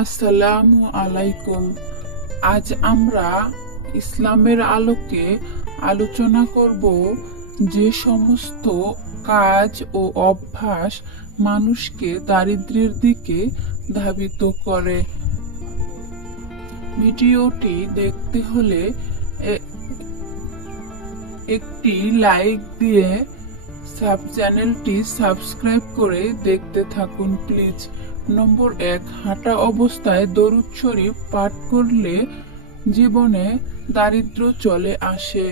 আসসালামু আলাইকুম। আজ আমরা ইসলামের আলোকে আলোচনা করব যে সমস্ত কাজ ও অভ্যাস মানুষকে দারিদ্র্যের দিকে ধাবিত করে। ভিডিওটি দেখতে হলে একটি লাইক দিয়ে চ্যানেলটি সাবস্ক্রাইব করে দেখতে থাকুন প্লিজ। নম্বর 1, হাঁটা অবস্থায় দরুদ শরীফ পাঠ করলে জীবনে দারিদ্র্য চলে আসে।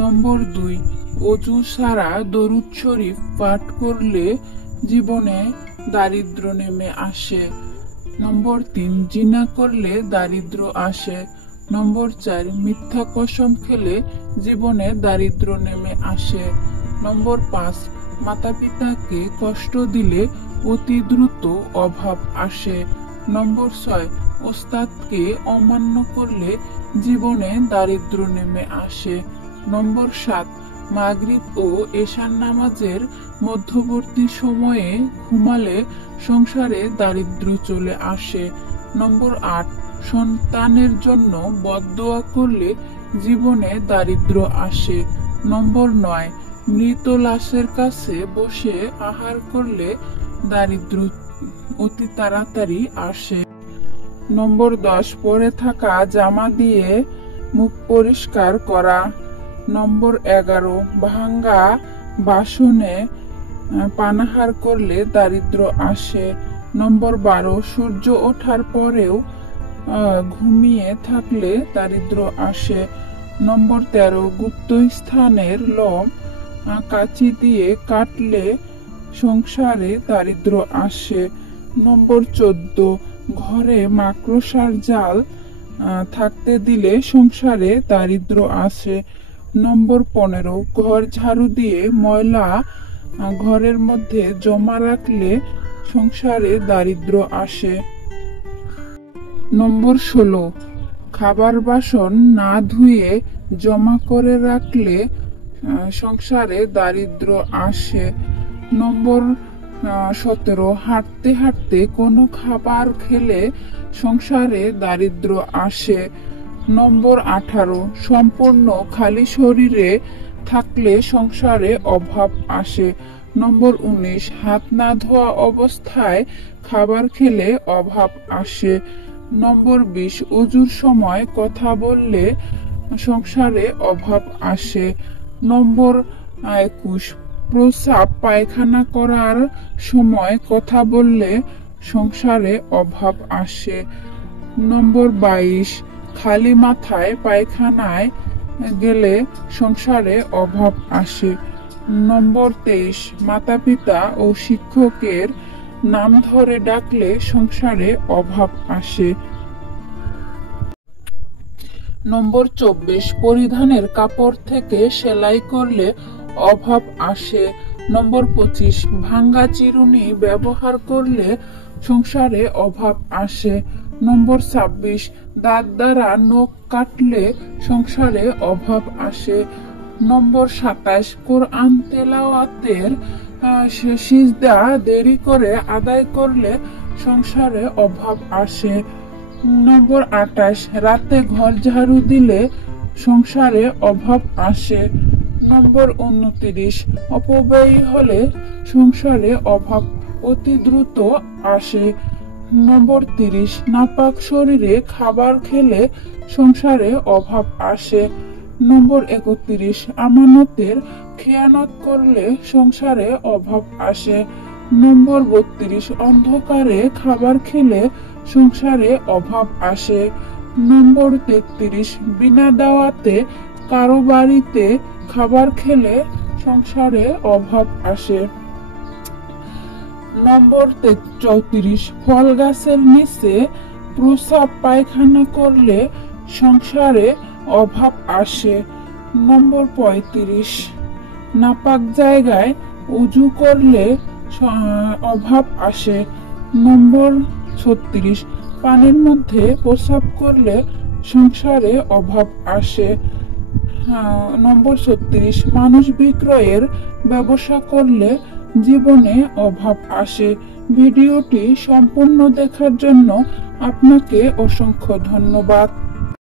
নম্বর 2, অজু ছাড়া দরুদ শরীফ পাঠ করলে জীবনে দারিদ্র্য নেমে আসে। নম্বর 3, জিনা করলে দারিদ্র্য আসে। নম্বর 4, মিথ্যা কসম খেলে জীবনে দারিদ্র্য নেমে আসে। নম্বর 5, মাতা পিতাকে কষ্ট দিলে অতি দ্রুত অভাব আসে। নম্বর 6, ওস্তাদকে অমান্য করলে জীবনে দারিদ্র্য নেমে আসে। নম্বর 7, মাগরিব ও এশার নামাজের মধ্যবর্তী সময়ে ঘুমালে সংসারে দারিদ্র্য চলে আসে। নম্বর 8, সন্তানের জন্য বদদোয়া করলে জীবনে দারিদ্র্য আসে। নম্বর 9, মৃত লাশের কাছে বসে আহার করলে দারিদ্র্য অতি তাড়াতাড়ি আসে। নম্বর 10, পরে থাকা জামা দিয়ে মুখ পরিষ্কার করা। নম্বর 11, ভাঙ্গা বাসনে পানাহার করলে দারিদ্র্য আসে। নম্বর 12, সূর্য ওঠার পরেও ঘুমিয়ে থাকলে দারিদ্র্য আসে। নম্বর 13, গুপ্ত স্থানের লোম কাঁচি দিয়ে কাটলে সংসারে দারিদ্র্য আসে। নম্বর 14, ঘরে মাকড়সার জাল থাকতে দিলে সংসারে দারিদ্র্য আসে। নম্বর 15, ঘর ঝাড়ু দিয়ে ময়লা ঘরের মধ্যে জমা রাখলে সংসারে দারিদ্র্য আসে। নম্বর 16, খাবার বাসন না ধুয়ে জমা করে রাখলে সংসারে দারিদ্র্য আসে। নম্বর 17, হাঁটতে হাঁটতে কোনো খাবার খেলে সংসারে দারিদ্র্য আসে। নম্বর 18, সম্পূর্ণ খালি শরীরে থাকলে সংসারে অভাব আসে। নম্বর 19, হাত না ধোয়া অবস্থায় খাবার খেলে অভাব আসে। নম্বর 20, অজুর সময় কথা বললে সংসারে অভাব আসে। নম্বর 21, প্রস্রাব পায়খানা করার সময় কথা বললে সংসারে অভাব আসে। নম্বর 22, খালি মাথায় পায়খানায় গেলে সংসারে অভাব আসে। নম্বর 23, মাতা পিতা ও শিক্ষকের নাম ধরে ডাকলে সংসারে অভাব আসে। নম্বর 24, পরিধানের কাপড় থেকে সেলাই করলে অভাব আসে। নম্বর 25, ভাঙ্গা চিরুনি ব্যবহার করলে সংসারে অভাব আসে। নম্বর 26, দাঁত দ্বারা নখ কাটলে সংসারে অভাব আসে। নম্বর 27, কোরআন তেলাওয়াতের সিজদা দেরি করে আদায় করলে সংসারে অভাব আসে। নম্বর 28, রাতে ঘর ঝাড়ু দিলে সংসারে অভাব আসে। নম্বর 29, অপব্যয়ী হলে সংসারে অভাব অতি দ্রুত আসে। নম্বর 30, নাপাক শরীরে খাবার খেলে সংসারে অভাব আসে। নম্বর 31, আমানতের খেয়ানত করলে সংসারে অভাব আসে। নম্বর 32, অন্ধকারে খাবার খেলে সংসারে অভাব আসে। নম্বর 33, বিনা দাওয়াতে কারো বাড়িতে খাবার খেলে সংসারে অভাব আসে। নম্বর 34, ফল গাছের নিচে প্রস্রাব পায়খানা করলে সংসারে অভাব আসে। নম্বর 35, নাপাক জায়গায় উজু করলে অভাব আসে। নম্বর 36, পানির মধ্যে প্রস্রাব করলে সংসারে অভাব আসে। নম্বর 36, মানুষ বিক্রয়ের ব্যবসা করলে জীবনে অভাব আসে। ভিডিওটি সম্পূর্ণ দেখার জন্য আপনাকে অসংখ্য ধন্যবাদ।